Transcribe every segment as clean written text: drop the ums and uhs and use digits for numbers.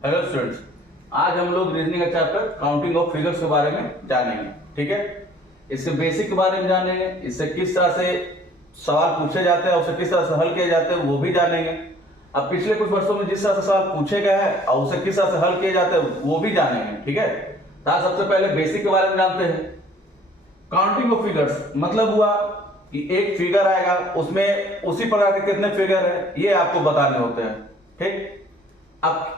Hello students, आज हम लोग रीजनिंग का चैप्टर काउंटिंग ऑफ फिगर्स के बारे में जानेंगे। ठीक है, इसके बेसिक के बारे में जानेंगे, इससे किस तरह से सवाल पूछे जाते हैं, उसे किस तरह से हल किए जाते हैं वो भी जानेंगे। अब पिछले कुछ वर्षों में जिस तरह से सवाल पूछे गए हैं और उसे किस तरह से हल किए जाते हैं वो भी जानेंगे। ठीक है, तो आज सबसे पहले बेसिक के बारे में जानते हैं। काउंटिंग ऑफ फिगर्स मतलब हुआ कि एक फिगर आएगा, उसमें उसी प्रकार के कितने फिगर है ये आपको बताने होते हैं। ठीक, अब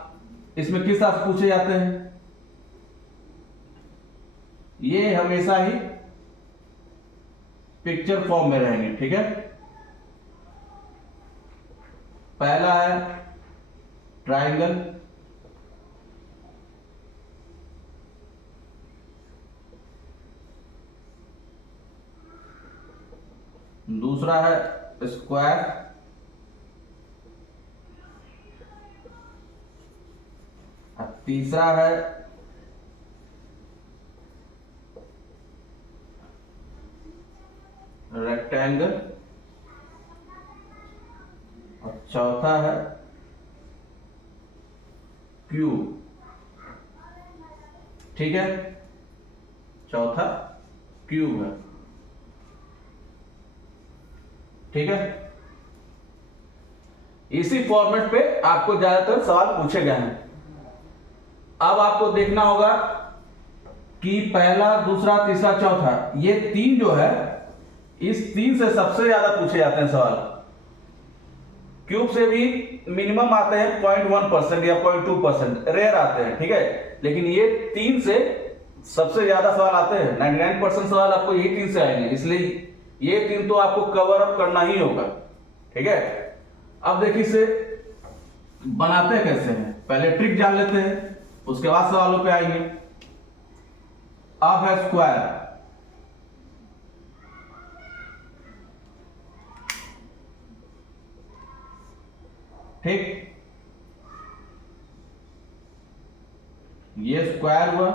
इसमें किस तरह से पूछे जाते हैं, ये हमेशा ही पिक्चर फॉर्म में रहेंगे। ठीक है, पहला है ट्रायंगल, दूसरा है स्क्वायर, तीसरा है रेक्टेंगल और चौथा है क्यूब। ठीक है, चौथा क्यूब है। ठीक है, इसी फॉर्मेट पे आपको ज्यादातर सवाल पूछे गए हैं। अब आपको देखना होगा कि पहला, दूसरा, तीसरा, चौथा, ये तीन जो है, इस तीन से सबसे ज्यादा पूछे जाते हैं सवाल। क्यूब से भी मिनिमम आते हैं 0.1% या 0.2%, रेयर आते हैं। ठीक है, लेकिन ये तीन से सबसे ज्यादा सवाल आते हैं। 99% सवाल आपको यही तीन से आएंगे, इसलिए ये तीन तो आपको कवर अप करना ही होगा। ठीक है, अब देखिए इसे बनाते हैं कैसे हैं, पहले ट्रिक जान लेते हैं, उसके बाद सवालों पे आएंगे। अब है स्क्वायर, ठीक, ये स्क्वायर हुआ,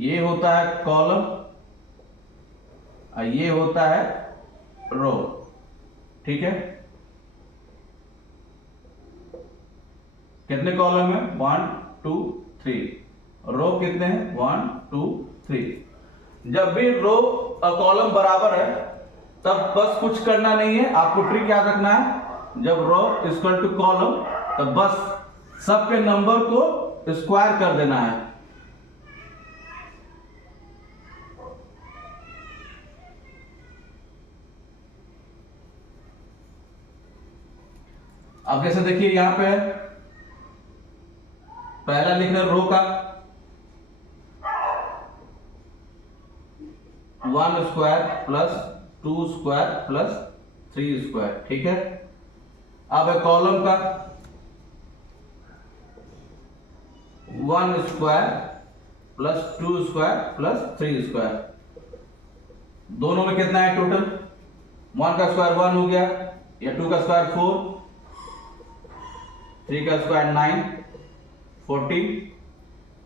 ये होता है कॉलम और ये होता है रो। ठीक है, कितने कॉलम है? 1 2 3। रो कितने हैं? 1 2 3। जब भी रो और कॉलम बराबर है तब बस कुछ करना नहीं है, आपको ट्रिक याद रखना है। जब रो इक्वल टू कॉलम तब बस सबके नंबर को स्क्वायर कर देना है। अब जैसे देखिए यहां पे पहला लिख रहे रो का 1 square plus 2 square plus 3 square. ठीक है, अब है कॉलम का 1 square plus 2 square plus 3 square. दोनों में कितना है टोटल? 1 का स्क्वायर 1 हो गया, या 2 का स्क्वायर 4, 3 का स्क्वायर 9, 14,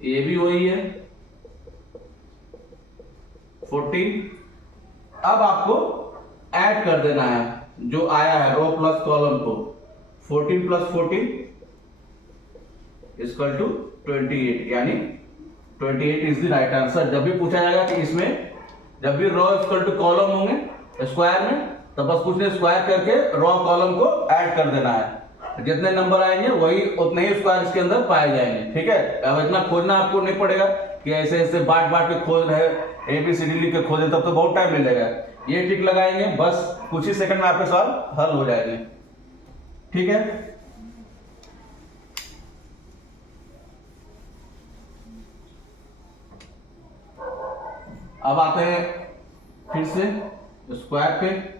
ये भी वही है 14। अब आपको ऐड कर देना है जो आया है रो प्लस कॉलम को। 14 प्लस 14 इक्वल टू 28, यानी 28 इज द राइट आंसर। जब भी पूछा जाएगा कि इसमें जब भी रो इक्वल टू कॉलम होंगे स्क्वायर में, तो बस कुछ नहीं, स्क्वायर करके रो कॉलम को ऐड कर देना है। जितने नंबर आएंगे वही उतने ही स्क्वायर इसके अंदर पाए जाएंगे। ठीक है, अब इतना खोजना आपको नहीं पड़ेगा कि ऐसे ऐसे बांट बांट के खोज रहे, ABCD लिख के खोजे, तब तो बहुत टाइम मिलेगा। ये ट्रिक लगाएंगे, बस कुछ ही सेकंड में आपके सवाल हल हो जाएंगे। ठीक है, अब आते हैं फिर से स्क्वायर पे।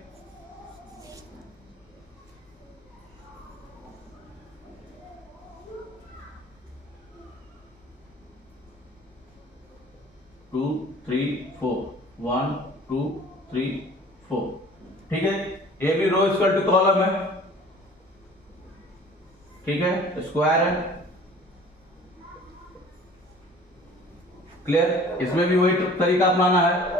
Two three four, 1 2 3 4। ठीक है, ये भी रो इक्वल टू कॉलम है। ठीक है, स्क्वायर है, क्लियर। इसमें भी वही तरीका अपनाना है।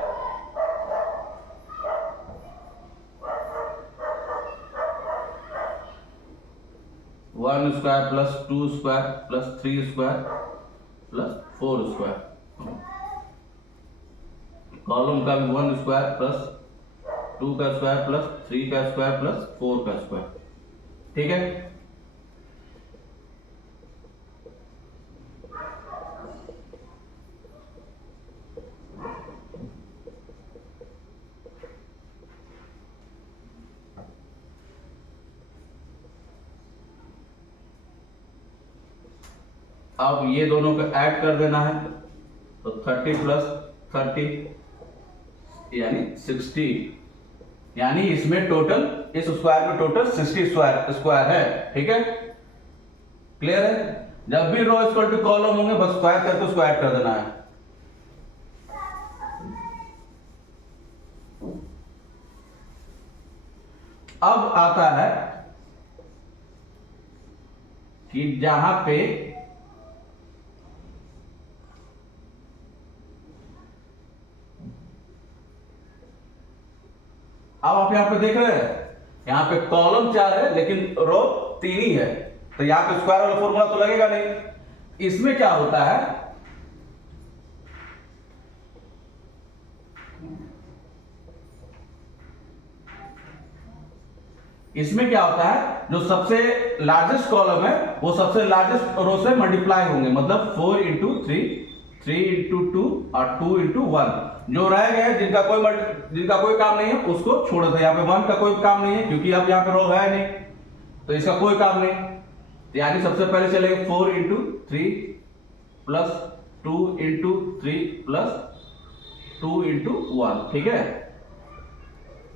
1 square plus 2 square plus 3 square plus 4 square. Column का भी 1 स्क्वायर प्लस 2 का स्क्वायर प्लस 3 का स्क्वायर प्लस 4 का स्क्वायर। ठीक है, अब ये दोनों को ऐड कर देना है, तो 30 प्लस 30 यानी 60, यानी इसमें टोटल, इस स्क्वायर में टोटल 60 स्क्वायर है। ठीक है, क्लियर है। जब भी रो इक्वल टू कॉलम होंगे बस स्क्वायर करके स्क्वायर कर देना है। अब आता है कि जहां पे अब आप यहां पे देख रहे हैं, यहां पे कॉलम 4 है लेकिन रो 3 ही है, तो यहां पे स्क्वायर वाला फॉर्मूला तो लगेगा नहीं। इसमें क्या होता है, इसमें क्या होता है, जो सबसे लार्जेस्ट कॉलम है वो सबसे लार्जेस्ट रो से मल्टीप्लाई होंगे, मतलब 4 इंटू 3, 3 इंटू 2 और 2 इंटू 1। जो रह गए जिनका कोई काम नहीं है उसको छोड़ दो। यहाँ पे 1 का कोई काम नहीं है क्योंकि अब यहाँ पे रो है नहीं, तो इसका कोई काम नहीं। यानी सबसे पहले चलेंगे 4 into 3 plus 2 into 3 plus 2 into 1। ठीक है,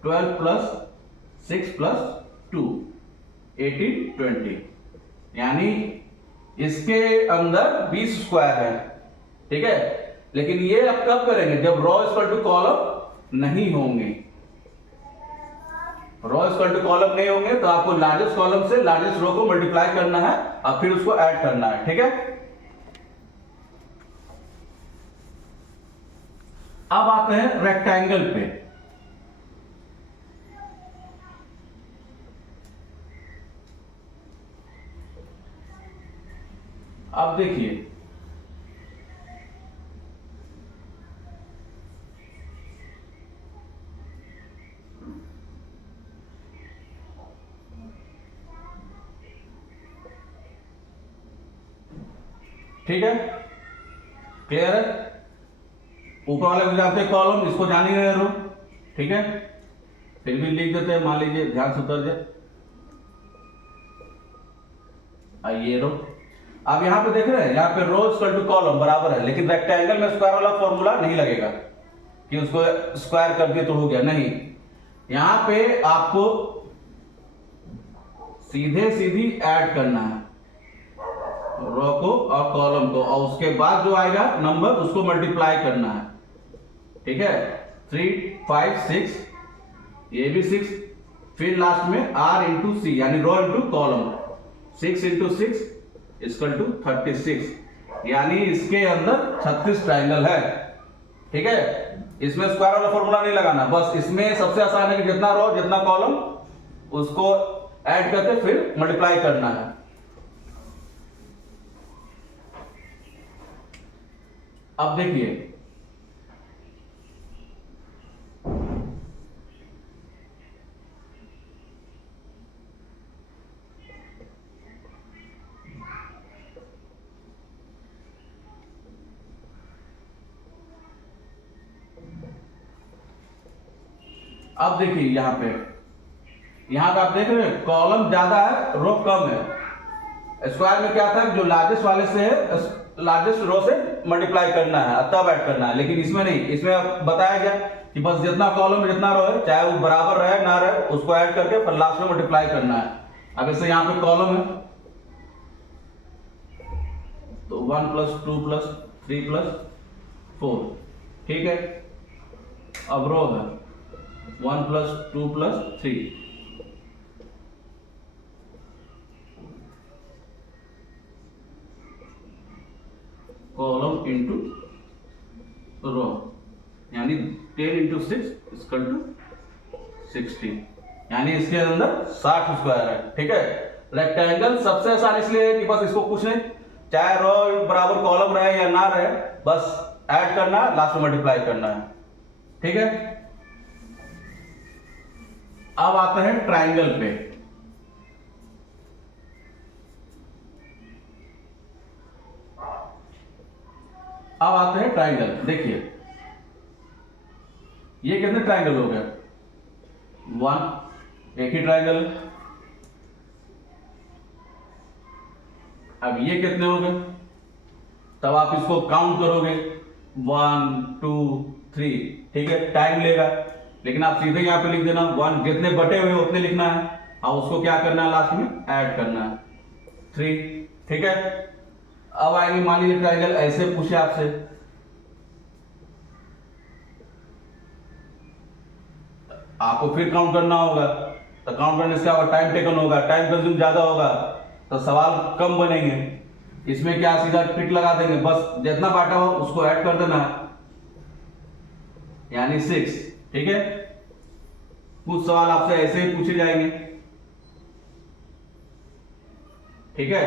12 प्लस 6 प्लस 2, 18, 20, यानी इसके अंदर 20 स्क्वायर है। ठीक है, लेकिन ये अब कब करेंगे, जब रो इक्वल टू कॉलम नहीं होंगे। रो इक्वल टू कॉलम नहीं होंगे तो आपको लार्जेस्ट कॉलम से लार्जेस्ट रो को मल्टीप्लाई करना है और फिर उसको ऐड करना है। ठीक है, अब आते हैं रेक्टेंगल पे। अब देखिए, ठीक है, क्लियर है। ऊपर वाले को जानते हैं कॉलम, इसको जान ही रहे रो। ठीक है, फिर भी लिख देते हैं, मान लीजिए ध्यान से उतर जाए। ये रो, अब यहां पे देख रहे हैं, यहाँ पे रो इक्वल टू कॉलम बराबर है, लेकिन रेक्टेंगल में स्क्वायर वाला फॉर्मूला नहीं लगेगा कि उसको स्क्वायर कर दिए तो हो गया, नहीं। यहां पे आपको सीधी ऐड करना है रो को और कॉलम को, और उसके बाद जो आएगा नंबर उसको मल्टीप्लाई करना है। ठीक है, 3, 5, 6, ये भी 6, फिर लास्ट में r इंटू सी यानी row into column, 6 into 6 equal to 36, यानी इसके अंदर 36 ट्रायंगल है। ठीक है, इसमें स्क्वायर वाला फॉर्मूला नहीं लगाना, बस इसमें सबसे आसान है कि जितना रो जितना कॉलम उसको ऐड करके फिर मल्टीप्लाई करना है। अब देखिए, अब देखिए यहां पे, यहां का आप देख रहे हैं कॉलम ज्यादा है रो कम है। स्क्वायर में क्या था, जो लार्जेस्ट वाले से है लार्जेस्ट रो से मल्टीप्लाई करना है तब ऐड करना है, लेकिन इसमें नहीं। इसमें बताया गया कि बस जितना कॉलम जितना रो है चाहे वो बराबर रहे ना रहे उसको ऐड करके फिर लास्ट में मल्टीप्लाई करना है। अब इससे यहाँ पे कॉलम है तो 1 प्लस 2 प्लस 3 प्लस 4। ठीक है, अब रो है 1 plus 2 plus 3, column into rho, यानी 10 इंटू 6 इक्वल टू 60, यानी इसके अंदर 60 स्क्वायर है। ठीक है, रेक्टेंगल सबसे आसान इसलिए है कि बस इसको कुछ नहीं, चाहे रो बराबर कॉलम रहे या ना रहे, बस ऐड करना है, लास्ट में मल्टीप्लाई करना है। ठीक है, अब आते हैं ट्राइंगल पे। अब आते हैं ट्राइंगल। देखिए ये कितने ट्राइंगल हो गए, 1, एक ही ट्राइंगल। अब ये कितने हो गए, तब आप इसको काउंट करोगे 1 2 3। ठीक है, टाइम लेगा, लेकिन आप सीधे यहां पे लिख देना 1, जितने बटे हुए उतने लिखना है, और उसको क्या करना है, लास्ट में ऐड करना है 3। ठीक है, अब आएंगे, मान लीजिए ट्राइंगल ऐसे पूछे आपसे, आपको फिर काउंट करना होगा, तो काउंट करने से क्या होगा, टाइम टेकन होगा, टाइम कंज्यूम ज्यादा होगा, तो सवाल कम बनेंगे। इसमें क्या सीधा ट्रिक लगा देंगे, बस जितना बांटा हो उसको ऐड कर देना, यानी 6। ठीक है, कुछ सवाल आपसे ऐसे ही पूछे जाएंगे। ठीक है,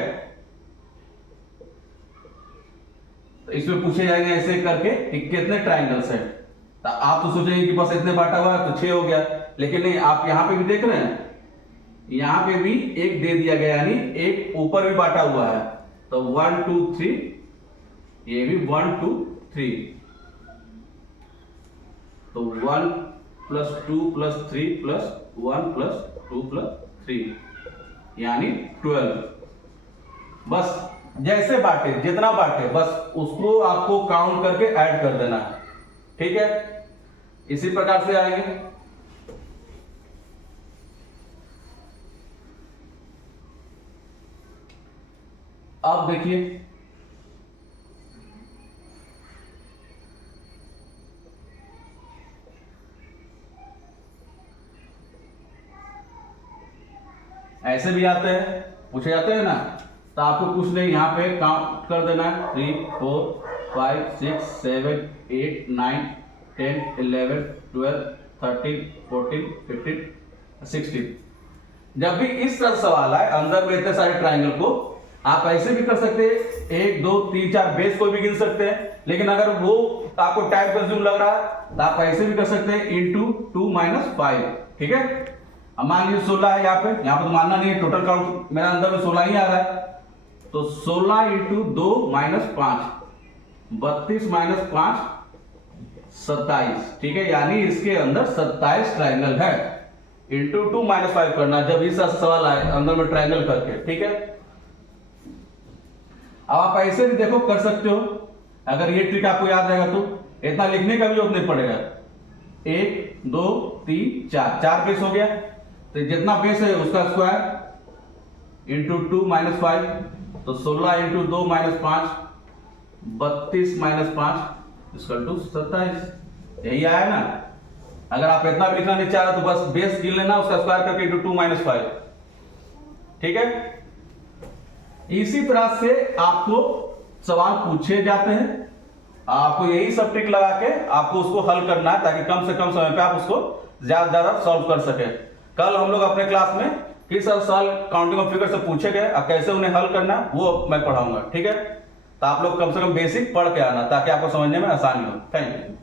तो इसमें पूछे जाएंगे ऐसे करके कि कितने ट्राइंगल्स है। तो आप तो सोचेंगे कि बस इतने बांटा हुआ है तो 6 हो गया, लेकिन नहीं, आप यहां पे भी देख रहे हैं, यहां पे भी एक दे दिया गया, यानी एक ऊपर भी बांटा हुआ है, तो 1 2 3, ये भी 1 2 3, तो 1 + 2 + 3 + 1 + 2 + 3, यानी 12। बस जैसे बांटे, जितना बांटे, बस उसको आपको काउंट करके ऐड कर देना है। ठीक है, इसी प्रकार से आएंगे। अब देखिए ऐसे भी आते हैं, पूछे जाते हैं ना, तो आपको कुछ नहीं, यहां पे काउंट कर देना है 3 4 5 6 7 8 9 10 11 12 13 14 15 16। जब भी इस तरह सवाल आए, अंदर में इतने सारे ट्राइंगल को, आप ऐसे भी कर सकते हैं, 1 2 3 4 बेस कोई भी गिन सकते हैं, लेकिन अगर वो आपको टाइम कंज्यूम लग रहा है तो आप ऐसे भी कर सकते हैं, इंटू 2 - 5। ठीक है, अब मान लीजिए 16 है, यहाँ पे तो मानना नहीं है, टोटल काउंट मेरा अंदर में 16 ही आ रहा है, तो 16 × 2 - 5, 32 - 5 27। ठीक है, यानी इसके अंदर 27 ट्राइंगल है। इंटू 2 - 5 करना जब इस सवाल आए अंदर में ट्राइंगल करके। ठीक है, अब आप ऐसे भी देखो कर सकते हो, अगर ये ट्रिक आपको याद रहेगा तो इतना लिखने का भी जरूरत नहीं पड़ेगा। 1 2 3 4, 4 बेस हो गया, तो जितना बेस है उसका स्क्वायर इंटू 2 - 5, तो 16 × 2 - 5, 32 - 5 27। यही आया ना। अगर आप इतना भी लिखना नहीं चाह रहे तो बस बेस गिन लेना, उसका स्क्वायर करके इंटू 2 - 5। ठीक है, इसी तरह से आपको सवाल पूछे जाते हैं, आपको यही सब ट्रिक लगा के आपको उसको हल करना है, ताकि कम से कम समय पे आप उसको ज्यादा ज्यादा सॉल्व कर सके। कल हम लोग अपने क्लास में किस सवाल काउंटिंग ऑफ फिगर से पूछे गए और कैसे उन्हें हल करना वो मैं पढ़ाऊंगा। ठीक है, तो आप लोग कम से कम बेसिक पढ़ के आना, ताकि आपको समझने में आसानी हो। Thank you.